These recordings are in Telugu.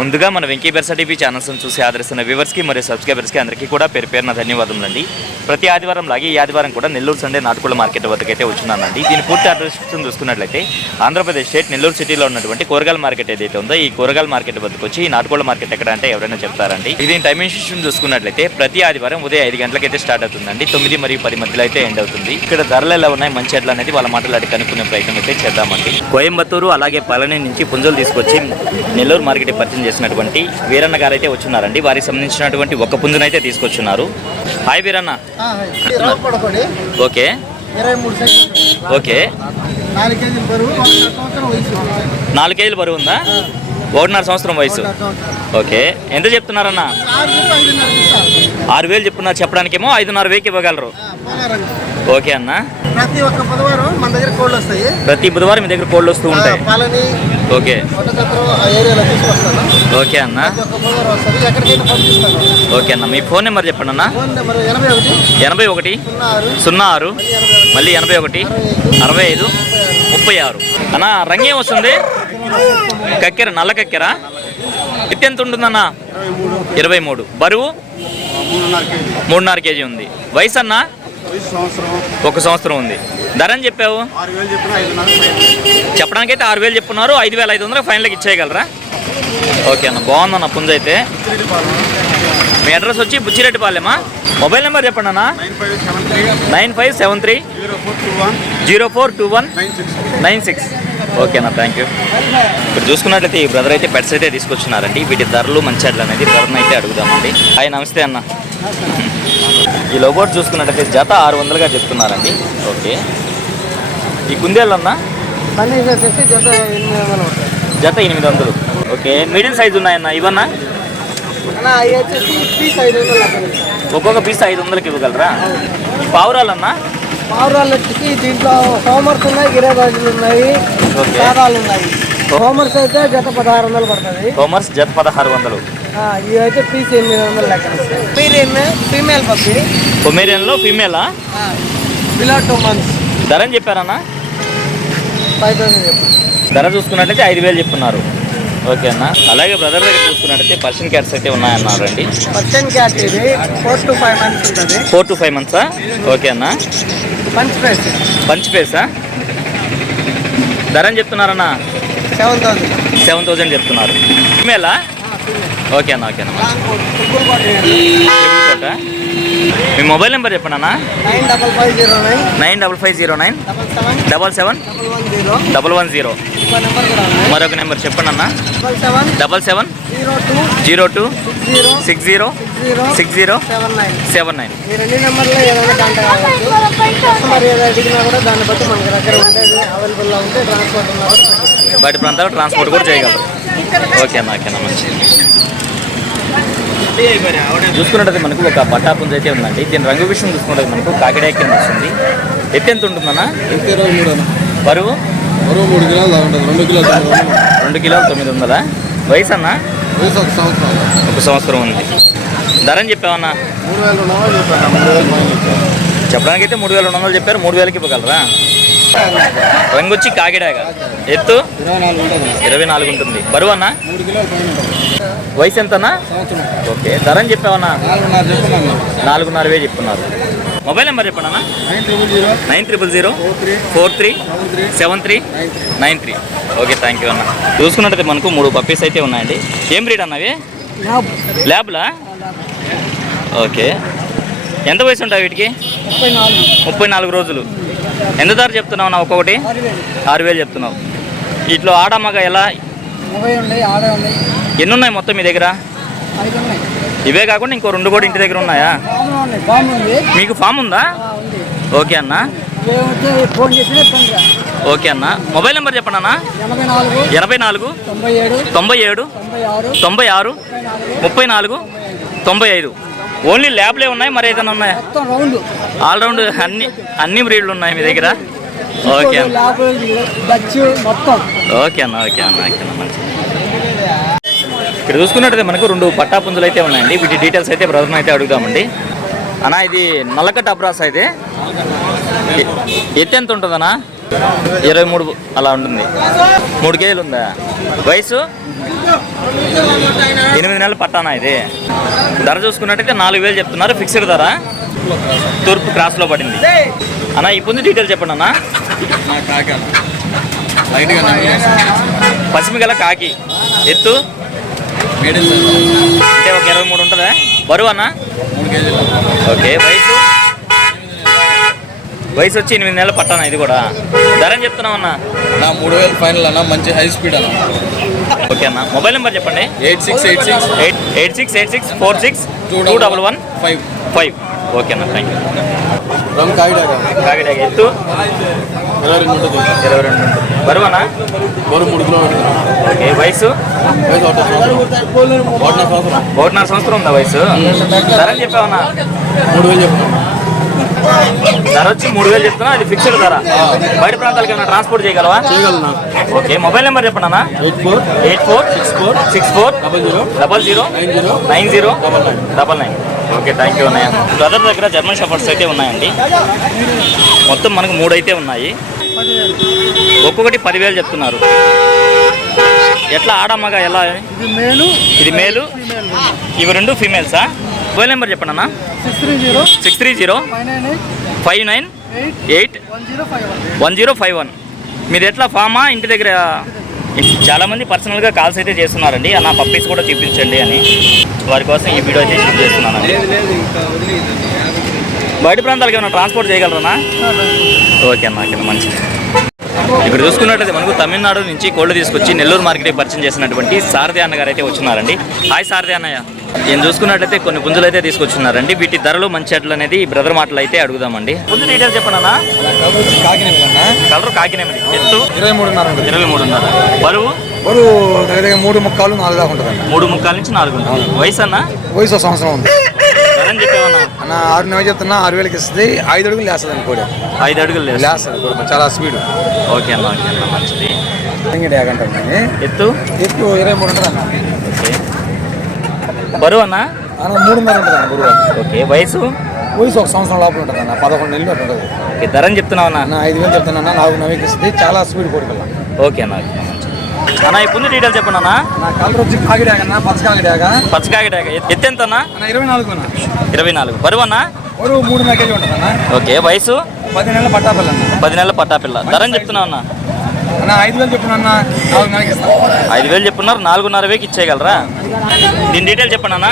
ముందుగా మన వెంకీ బెర్సా టీవీ ఛానల్స్ని చూసి ఆదరిస్తున్న వ్యూవర్స్కి మరియు సబ్స్క్రైబర్స్కి అందరికీ కూడా పేరు పేరున ధన్యవాదములండి. ప్రతి ఆదివారం లాగే ఈ ఆదివారం కూడా నెల్లూరు సండే నాటుకోళ్ల మార్కెట్ వద్దకైతే వచ్చున్నానండి. దీని పూర్తి అడ్రస్ చూసుకున్నట్లయితే ఆంధ్రప్రదేశ్ స్టేట్ నెల్లూరు సిటీలో ఉన్నటువంటి కూరగాయల మార్కెట్ ఏదైతే ఉందో ఈ కూరగాయల మార్కెట్ వద్దకు వచ్చి ఈ నాటుకోళ్ల మార్కెట్ ఎక్కడ అంటే ఎవరైనా చెప్తారండి. ఇది టైమింగ్ సిస్టమ్ చూసుకున్నట్లయితే ప్రతి ఆదివారం ఉదయం 5 గంటలకైతే స్టార్ట్ అవుతుందండి. 9 మరియు 10 మధ్యలో అయితే ఎండ్ అవుతుంది. ఇక్కడ ధరలు ఎలా ఉన్నాయి, మంచి ఎట్లా అనేది వాళ్ళ మాటలు కనుక్కునే ప్రయత్నం అయితే చేద్దామండి. కోయంబత్తూరు అలాగే పళని నుంచి పుంజులు తీసుకొచ్చి నెల్లూరు మార్కెట్ పరిచయం చేసినటువంటి వీరన్న గారు అయితే వచ్చున్నారండి. వారికి సంబంధించినటువంటి ఒక పుంజునైతే తీసుకొచ్చున్నారు. హాయ్ వీరన్న. ఓకే ఓకే 4 కేజీలు బరువు ఉందా? 1.5 సంవత్సరం వయసు. ఓకే ఎంత చెప్తున్నారన్న? 6,000 చెప్తున్నారు. చెప్పడానికేమో 5,500 ఇవ్వగలరు. ఓకే అన్న. ప్రతి ఒక్క బుధవారం మన దగ్గర కోళ్ళు వస్తాయి. ప్రతి బుధవారం మీ దగ్గర కోళ్ళు వస్తూ ఉంటాయి. ఓకే ఓకే అన్న. ఓకే అన్న. మీ ఫోన్ నెంబర్ చెప్పండి అన్న. 81 06 మళ్ళీ 81 65 36 అన్న. రంగేం వస్తుంది? కక్కెర, నల్ల కక్కెర. ఇట్ ఎంత ఉంటుందన్న? 23. బరువు 3.5 కేజీ ఉంది. వయసు అన్న 1 సంవత్సరం ఉంది. ధర అని చెప్పావు? చెప్పడానికైతే 6,000 చెప్పున్నారు. 5,500 ఫైనల్కి ఇచ్చేయగలరా? ఓకే అన్న. బాగుందన్న పుంజ అయితే. మీ అడ్రస్ వచ్చి బుచ్చిరెడ్డిపాలెమా? మొబైల్ నెంబర్ చెప్పండి అన్న. 9573 0421 96. ఓకే అన్న, థ్యాంక్ యూ. ఇప్పుడు చూసుకున్నట్లయితే ఈ బ్రదర్ అయితే పెట్స్ అయితే తీసుకొచ్చినారండి. వీటి ధరలు మంచి అట్లా అనేది బ్రదర్ని అయితే అడుగుదామండి. హాయ్, నమస్తే అన్న. ఈ లోబోట్ చూసుకున్నట్లయితే జత 600గా చెప్తున్నారండి. ఓకే. ఈ కుందేళ్ళు అన్న జత 800. ఓకే. మీడియం సైజు ఉన్నాయన్న ఇవన్నా? ఒక్కొక్క పీస్ 500కి ఇవ్వగలరా? పావురాలన్నా? పావురాలు వచ్చేసి దీంట్లో హోమర్స్ ఉన్నాయి, గిరేబాజులు ఉన్నాయి, సారాలు ఉన్నాయి. హోమర్స్ అయితే జత 1600 పడుతుంది. హోమర్స్ జత 1600. ఇవి అయితే పీస్ 800 లెక్క. Female puppy. పొమేరియన్లో ఫీమేలా? Below 2 months. ధర అని చెప్పారన్నా? 5,000 చెప్పారు. ధర చూసుకున్నట్టయితే 5,000 చెప్తున్నారు. ఓకే అన్న. అలాగే బ్రదర్ దగ్గర చూసుకున్నట్టయితే పర్షియన్ క్యాట్స్ అయితే ఉన్నాయన్నారండి. పర్షియన్ క్యాట్ ఇది 4 to 5 months ఉంటుంది. 4 to 5 months. ఓకే అన్న. పంచ్ ఫేసా? ధర అని చెప్తున్నారన్న? 7,000 చెప్తున్నారు. ఫీమేలా? ఓకే అన్న. ఓకే అన్న. మీ మొబైల్ నెంబర్ చెప్పండి అన్న. 9509 77 110. మరొక నెంబర్ చెప్పండి అన్న. 77 02 60 60 79. బయట ప్రాంతాల్లో ట్రాన్స్పోర్ట్ కూడా చేయగలరు. ఓకే అన్న. ఓకే అన్న. మంచిది. చూసుకున్నట్టు మనకు ఒక పట్టా పుంజ అయితే ఉందండి. దీని రంగు విషయం చూసుకుంటే మనకు కాకిడాయ కింద వస్తుంది. ఎత్తు ఎంత ఉంటుందన్న? బరువు 3 కిలోలు ఉంటుంది. 2 కిలోలు 900. వయసు అన్న? 1 సంవత్సరం ఉంది. ధర అని చెప్పావన్నా? చెప్పడానికైతే 3,200 చెప్పారు. 3,000కి ఇవ్వగలరా? రంగు వచ్చి కాకిడాయ. ఎత్తు 24 ఉంటుంది. బరువు అన్న? 3 కిలోలు. వయసు ఎంతన్నా? ఓకే. ధర అని చెప్పావన్నా? 4,500 చెప్తున్నారు. మొబైల్ నెంబర్ చెప్పండి అన్న. 9000 43 73 93. ఓకే, థ్యాంక్ యూ అన్న. చూసుకున్నట్టయితే మనకు 3 పప్పీస్ అయితే ఉన్నాయండి. ఏం బ్రీడ్ అన్నవి? ల్యాబ్లా? ఓకే. ఎంత వయసు ఉంటాయి వీటికి? 34 రోజులు. ఎంత ధర చెప్తున్నావు అన్న? ఒక్కొక్కటి 6,000 చెప్తున్నావు. వీటిలో ఆడమ్మగ ఎలా? ఎన్ని ఉన్నాయి మొత్తం మీ దగ్గర? ఇవే కాకుండా ఇంకో 2 కూడా ఇంటి దగ్గర ఉన్నాయా? మీకు ఫామ్ ఉందా? ఓకే అన్న. ఓకే అన్న. మొబైల్ నెంబర్ చెప్పండి అన్న. 84 97 96 34 95. ఓన్లీ ల్యాబ్లే ఉన్నాయి, మరి ఏదైనా ఉన్నాయా? ఆల్రౌండ్ అన్ని బ్రీడ్లు ఉన్నాయి మీ దగ్గర? ఓకే అన్న. ఓకే అన్న. ఓకే అన్న. ఓకే అన్న. మంచిది. ఇక్కడ చూసుకున్నట్టయితే మనకు 2 పట్టా పుంజులు అయితే ఉన్నాయండి. వీటి డీటెయిల్స్ అయితే బ్రదర్ని అయితే అడుగుదామండి. అన్న ఇది నల్లకట్ట అబ్రాస్ అయితే ఎత్తు ఎంత ఉంటుందన్నా? 23 అలా ఉంటుంది. 3 కేజీలు ఉందా? వయసు 8 నెలలు పట్టానా ఇది? ధర చూసుకున్నట్టయితే 4,000 చెప్తున్నారు. ఫిక్స్డ్ ధర. తూర్పు క్రాస్లో పడింది అన్న. ఈ పుంజు డీటెయిల్ చెప్పండి అన్న. పసిమిగల కాకి. ఎత్తు అంటే ఒక 23 ఉంటుందా? బరువు అన్న 3 కేజీలు. ఓకే. వయసు వచ్చి 8 నెలలు పట్టానా ఇది కూడా? ధర అని చెప్తున్నావు అన్న? 3,000 ఫైనల్ అన్న. మంచి హై స్పీడ్ అన్న. ఓకే అన్న. మొబైల్ నెంబర్ చెప్పండి. 8686 8646 ఓకే అన్న. Thank you. కాకిడాగ. ఎత్తు 22 బరువు అన్న? 3 కిలోమీటర్లు. ఓకే. వయసు 1.5 సంవత్సరం ఉందా వయసు? ధర అని చెప్పావన్నా? 3,000 చెప్పాను. ధర వచ్చి 3,000 చెప్తున్నా. అది ఫిక్స్డ్ ధర. బయట ప్రాంతాలకు ఏమైనా ట్రాన్స్పోర్ట్ చేయగలవా? చేయగలనా? ఓకే. మొబైల్ నెంబర్ చెప్పండి అన్న. 8464609099. ఓకే. థ్యాంక్ యూ అన్నయ్య. బ్రదర్ దగ్గర జర్మన్ షెపర్డ్స్ అయితే ఉన్నాయండి. మొత్తం మనకు 3 అయితే ఉన్నాయి. ఒక్కొక్కటి 10,000 చెప్తున్నారు. ఎట్లా ఆడమ్మగా ఎలా? ఇది మేలు, ఇవి 2 ఫీమేల్సా? మొబైల్ నెంబర్ చెప్పండి అన్న. 630-598-1051. మీది ఎట్లా ఫామా ఇంటి దగ్గర? చాలామంది పర్సనల్గా కాల్స్ అయితే చేస్తున్నారండి. అన్న పప్పీస్ కూడా చూపించండి అని. వారి కోసం ఈ వీడియో అయితే షూట్ చేస్తున్నానండి. బయట ప్రాంతాలకు ఏమైనా ట్రాన్స్పోర్ట్ చేయగలరా? ఓకే అన్న. ఓకే మంచిది. ఇక్కడ చూసుకున్నట్లయితే మనకు తమిళనాడు నుంచి కోళ్ళు తీసుకొచ్చి నెల్లూరు మార్కెట్కి పరిచయం చేసినటువంటి సారథి అన్న గారు అయితే వచ్చినారండి. హాయ్ సారథి అన్నయ్య. నేను చూసుకున్నట్లయితే కొన్ని పుంజులు అయితే తీసుకొచ్చున్నారండి. వీటి ధరలు మంచి అట్లు అనేది బ్రదర్ మాటలు అయితే అడుగుదామండి. పుంజు డీటెయిల్స్ చెప్పండి అన్న. కలర్ కాకినేమిది. ఎత్తు 23.5. బరువు 3.75-4 దాకా ఉంటుంది. 3.75 నుంచి 4 ఉంటుంది. వయసు అన్న? వయసు 1 సంవత్సరం ఉంది. ధరని చెప్పావన్నా? అన్న 6,000 చెప్తున్నా. 6,000కి ఇస్తుంది. 5 అడుగులు లేస్తుంది అని కూడా. 5 అడుగులు లేస్తుంది చాలా స్పీడ్. ఓకే అన్న. ఓకే అన్న. మంచిది. ఎత్తు ఎత్తు 23 ఉంటుంది అన్న. ఓకే. బరువు అన్న? 3.5 ఉంటుంది అన్న బరువు. ఓకే. వయసు 1 సంవత్సరం లోపల ఉంటుంది అన్న. 11 నెలలు ఉంటుంది. ఓకే. ధరని చెప్తున్నావు అన్న? 5,000 చెప్తున్నా. 4,000కి ఇస్తుంది. చాలా స్పీడ్ కోరికల్లా. ఓకే అన్న. అన్న ఈ పుంజు డీటెయిల్స్ చెప్పండి అన్న. కలర్ వచ్చి కాకిడాగ అన్న. పచ్చకాకిడాగ. ఎత్తు ఎంత అన్న? 24 అన్న. 24. బరువు అన్న? బరువు 3.5 కేజీ ఉంటుంది అన్న. ఓకే. వయసు 10 నెలల పట్టాపిల్ల అన్న. 10 నెలల పట్టాపిల్ల. ధరని చెప్తున్నావు అన్న? అన్న 5,000 చెప్తున్నా. 4,000కి ఇస్తాను. 5,000 చెప్పున్నారు. 4,500కి ఇచ్చేయగలరా? దీని డీటెయిల్ చెప్పండి అన్న.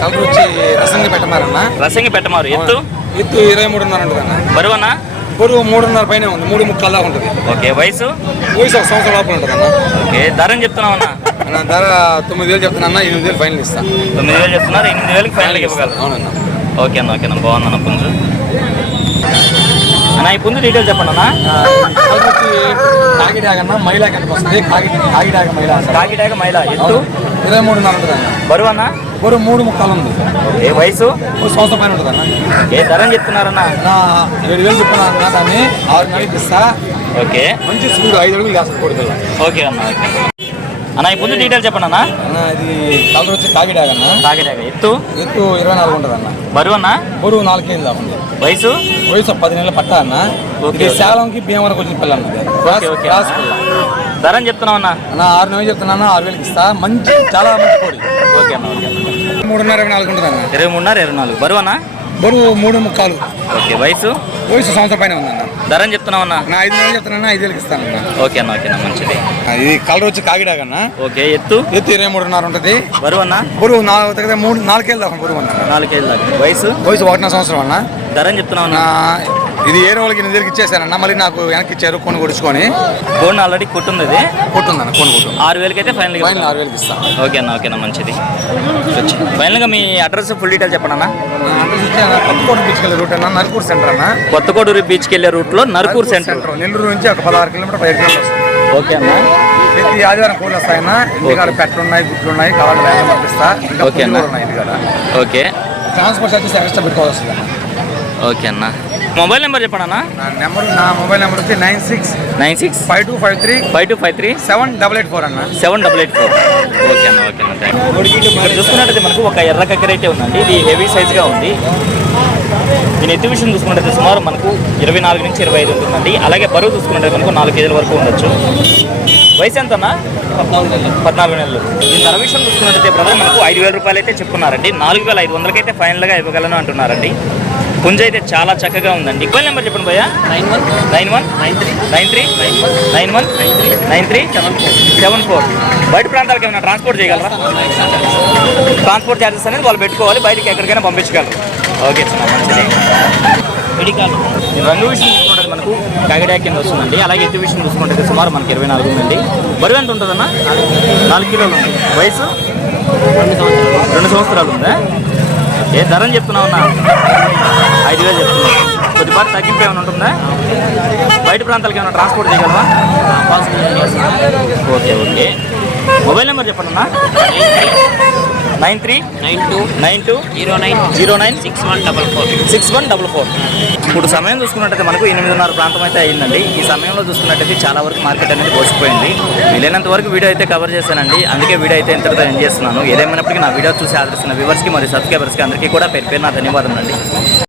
కలర్ వచ్చి రసంగి పెట్టమారన్న. రసంగి పెట్టమారు. ఎత్తు 23.5 ఉంటుంది అన్న. బరువు అన్న? బరువు 3.5 పైన ఉంది. 3.5 దాకా ఉంటుంది. ఓకే. వయసు 1 సంవత్సరం లోపల ఉంటుంది అన్న. ఓకే. ధరని చెప్తున్నావు అన్న? అన్న ధర 9,000 చెప్తున్నా. 8,000 ఫైనల్ ఇస్తాను. 9,000 చెప్తున్నారు. 8,000కి ఫైనల్కి ఇవ్వగలరు. అవునన్నా. ఓకే అన్న. ఓకే అన్న. బాగుందన్న పుంజు అన్న. ఈ పుంజు డీటెయిల్ చెప్పండి అన్న. కాకిడాగ అన్న. మైలా కిందకి వస్తుంది. కాకిడాగ మైలా. కాకిడాగ మైలా. ఎత్తు 23.5 ఉంటుంది అన్న. బరువు అన్న? బరువు 3.5 ఉంది. ఏ వయసు? 1 సంవత్సరం పైన ఉంటుంది అన్న. ఏ ధరని చెప్తున్నారన్న? 7,000 చెప్తున్నా అన్న. దాన్ని 6,000కి ఇస్తా. ఓకే. మంచి స్పీడ్ 5 అడుగులు లేస్తుంది కొడుతుంది. ఓకే అన్న. అన్న ఈ పుంజు డీటెయిల్ చెప్పండి అన్న. అన్న ఇది కలర్ వచ్చి కాకిడాగ అన్న. కాకిడాగ. ఎత్తు 24 ఉంటుంది అన్న. బరువు అన్న? బరువు 4 కేజీలు దాకా ఉంది. వయసు 10 నెలల పట్టా అన్న. ఓకే. ఇది శాలంకి భీమవరంకి వచ్చిన పిల్ల అన్నది. ఓకే. ధరని చెప్తున్నావు అన్న? అన్న 6,000 చెప్తున్నా. 6,000కి ఇస్తా. మంచి చాలా మంచి కోడి. ఓకే అన్న. ఓకే. 3.5-4 ఉంటుంది అన్న. 23.5-24. బరువు అన్న? బరువు 3.5. ఓకే. వయసు 1 సంవత్సరం పైన ఉందన్న. ధరని చెప్తున్నావు అన్న? 5,000 చెప్తున్నా. 5,000కి ఇస్తానన్న. ఓకే అన్న. ఓకే అన్న. మంచిది. ఇది కలర్ వచ్చి కాకిడాగ అన్న. ఓకే. ఎత్తు 23.5 ఉంటుంది. బరువు అన్న? బరువు 4 కేజీలు దాకా బరువు అన్న. 4 కేజీలు దాకా. వయసు 1 సంవత్సరం అన్న. ధరని చెప్తున్నావు అన్న? ఇది ఏరే వాళ్ళకి 8,000కి ఇచ్చేసానన్న. మళ్ళీ నాకు వెనక్కి ఇచ్చారు. కొను కొడుచుకొని ఫోన్ ఆల్రెడీ కొట్టుంది. కొట్టుందన్న. కొను 6,000కి అయితే ఫైనల్ 6,000కి ఇస్తాను. ఓకే అన్న. ఓకే అన్న. మంచిది. ఫైనల్గా మీ అడ్రస్ ఫుల్ డీటెయిల్ చెప్పండి అన్న. కొత్తకోట బీచ్కి వెళ్ళే రూట్ అన్న. నరుకూరు సెంటర్ అన్న. కొత్తకోటూరు బీచ్కి వెళ్ళే రూట్లో నరుకూరు సెంటర్. నెల్లూరు నుంచి ఒక 16 కిలోమీటర్ 15 కిలోమీటర్లు వస్తుంది. ఓకే అన్న. ప్రతి ఆదివారం కోళ్ళు వస్తాయన్న. ఇంటికాడ పెట్టలు ఉన్నాయి, గుడ్లు ఉన్నాయి. కావాలి వేగం పంపిస్తా. ఓకే అన్న. ఉన్నాయి ఇంటికాడ. ఓకే. ట్రాన్స్పోర్ట్ చార్జెస్ ఎక్స్ట్రా పెట్టుకోవాల్సి వస్తుంది అన్న. ఓకే అన్న. మొబైల్ నెంబర్ చెప్పండి అన్న. నా మొబైల్ నెంబర్ వచ్చి 96 5253 7884 అన్న. 7884. ఓకే అన్న. ఓకే అన్న. Thank you. ఇక్కడ చూసుకున్నట్టయితే మనకు ఒక ఎర్ర కక్కర అయితే ఉందండి. ఇది హెవీ సైజ్గా ఉంది. దీని ఎత్తు విషయం చూసుకుంటే సుమారు మనకు 24 నుంచి 25 ఉంటుందండి. అలాగే బరువు చూసుకుంటే మనకు 4 కేజీల వరకు ఉండొచ్చు. వయసు ఎంతన్నా? 14 నెలలు. దీని ధర విషయం చూసుకున్నట్టయితే బ్రదర్ మనకు 5,000 రూపాయలు అయితే చెప్పుకున్నారండి. 4,500కి అయితే ఫైనల్గా ఇవ్వగలను అంటున్నారండి. పుంజ అయితే చాలా చక్కగా ఉందండి. మొబైల్ నెంబర్ చెప్పండి భయ్యా. 9193939374. బయట ప్రాంతాలకు ఏమైనా ట్రాన్స్పోర్ట్ చేయగలరా? ట్రాన్స్పోర్ట్ ఛార్జెస్ అనేది వాళ్ళు పెట్టుకోవాలి, బయటకి ఎక్కడికైనా పంపించగలరు. ఓకే సార్, మంచిది. మెడికల్ రంగు విషయం చూసుకుంటే మనకు కాగడా కింద వస్తుందండి. అలాగే ఎత్తు విషయం చూసుకుంటే సుమారు మనకి 24 ఉందండి. బరువు ఎంత ఉంటుందన్న? 4 కిలోలు ఉంది. వయసు 2 సంవత్సరాలు ఉందా? ఏ ధర అని చెప్తున్నావు అన్న? 5,000 చెప్తున్నావు. కొద్దిపాటి తగ్గింపు ఏమైనా ఉంటుందా? బయట ప్రాంతాలకు ఏమైనా ట్రాన్స్పోర్ట్ చేయగలవా? Okay okay. మొబైల్ నెంబర్ చెప్పండి అన్న. 939209096144. ఇప్పుడు సమయం చూసుకున్నట్టయితే మనకు 8:30 ప్రాంతం అయితే అయ్యిందండి. ఈ సమయంలో చూసుకున్నట్టయితే చాలా వరకు మార్కెట్ అనేది పోసిపోయింది. వీలైనంత వరకు వీడియో అయితే కవర్ చేశానండి. అందుకే వీడియో అయితే ఇంతటితో ఎండ్ చేస్తున్నాను. ఏదేమైనప్పటికీ నా వీడియో చూసి ఆదరిస్తున్న వ్యూవర్స్కి మరియు సబ్స్క్రైబర్స్కి అందరికీ కూడా పేరు పేరు నా ధన్యవాదాలు అండి.